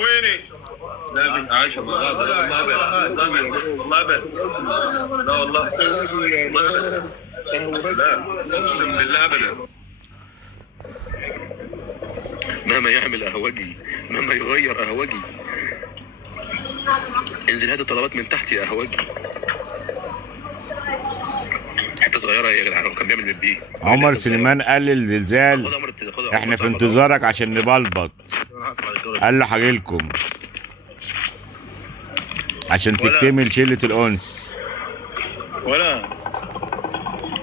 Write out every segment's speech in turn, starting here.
قهويني. لا بنت عايشه والله ابدا، والله ابدا، لا والله، لا اقسم بالله ابدا. مهما يعمل قهوجي، مهما يغير قهوجي، انزل هات الطلبات من تحت يا قهوجي. حته صغيره يا جدعان، هو كان بيعمل من بيه. عمر سليمان قال للزلزال احنا في انتظارك عشان نبلبط. قال له هجيلكم عشان تكتمل شلة الأنس. ولا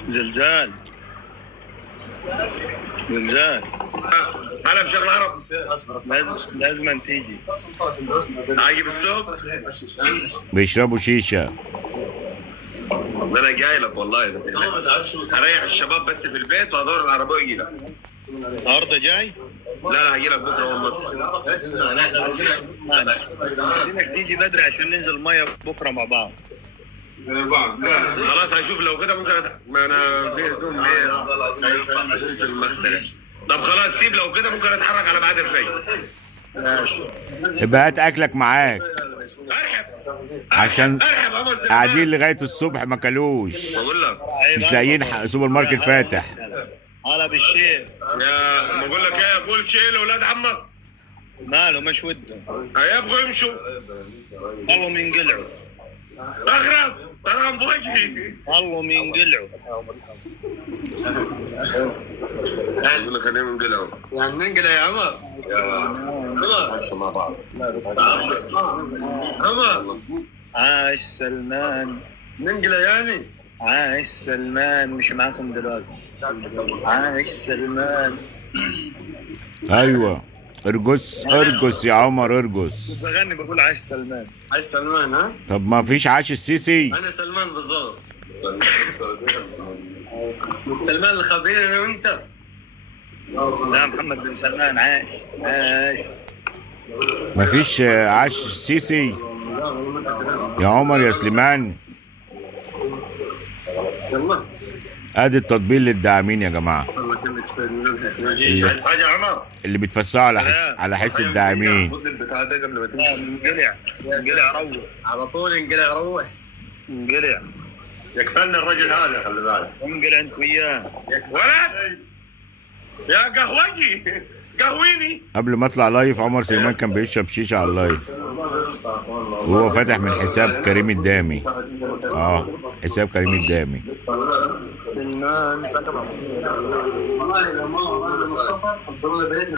زلزال انا في شغل عرب لازم تيجي. عاجب السوق بيشربوا شيشة. انا جاي لك والله، ما تقلقش. هريح الشباب بس في البيت وهدور العربيه واجي لك. النهارده جاي؟ لا هجي لك بكره اول ما اصحى. عايزينك تيجي بدري عشان ننزل الميه بكره مع بعض. خلاص هشوف لو كده ممكن ما انا في هدوم في المغسله. طب خلاص سيب، لو كده ممكن اتحرك على بعد الفجر. يبقى هات أكلك معاك عشان ارحب عمر سليمان. قاعدين لغاية الصبح ما كلوش، بقول لك مش لاقيين سوبر ماركت فاتح. هلا بالشيخ. يا بقول لك ايه، قول شيء لاولاد عمك ماله مش وده، هيبغوا يمشوا والله ينقلعوا. اخرس تراهم في وجهي، والله ينقلعوا. بقول لك خليهم ينقلعوا. يعني ننقلع يا عمر. يلا مع بعض. عمر عاش سلمان. ننقلع يعني. عاش سلمان مش معاكم دلوقتي. عاش سلمان. أيوة ارجس ارجس يا عمر ارجس. بغني بقول عاش سلمان. عايش سلمان ها؟ طب ما فيش عاش السيسي؟ انا سلمان بالظبط. سلمان اللي خابرين انا وانت. لا محمد بن سلمان. عاش عاش. ما فيش عاش السيسي يا عمر يا سليمان. يلا ادي التطبيل للداعمين يا جماعه، حاجه عمر اللي بيتفسحوا على حس الداعمين. خد البتاع ده قبل ما تمشي. انقلع روح. على طول انقلع روح. انقلع. يكفلنا الرجل هذا، خلي بالك. انقلع انت وياه. ولد يا قهوجي قهويني. قبل ما اطلع لايف عمر سليمان كان بيشرب شيشه على اللايف وهو فاتح من حساب كريم الدامي. حساب كريم الدامي. سلمان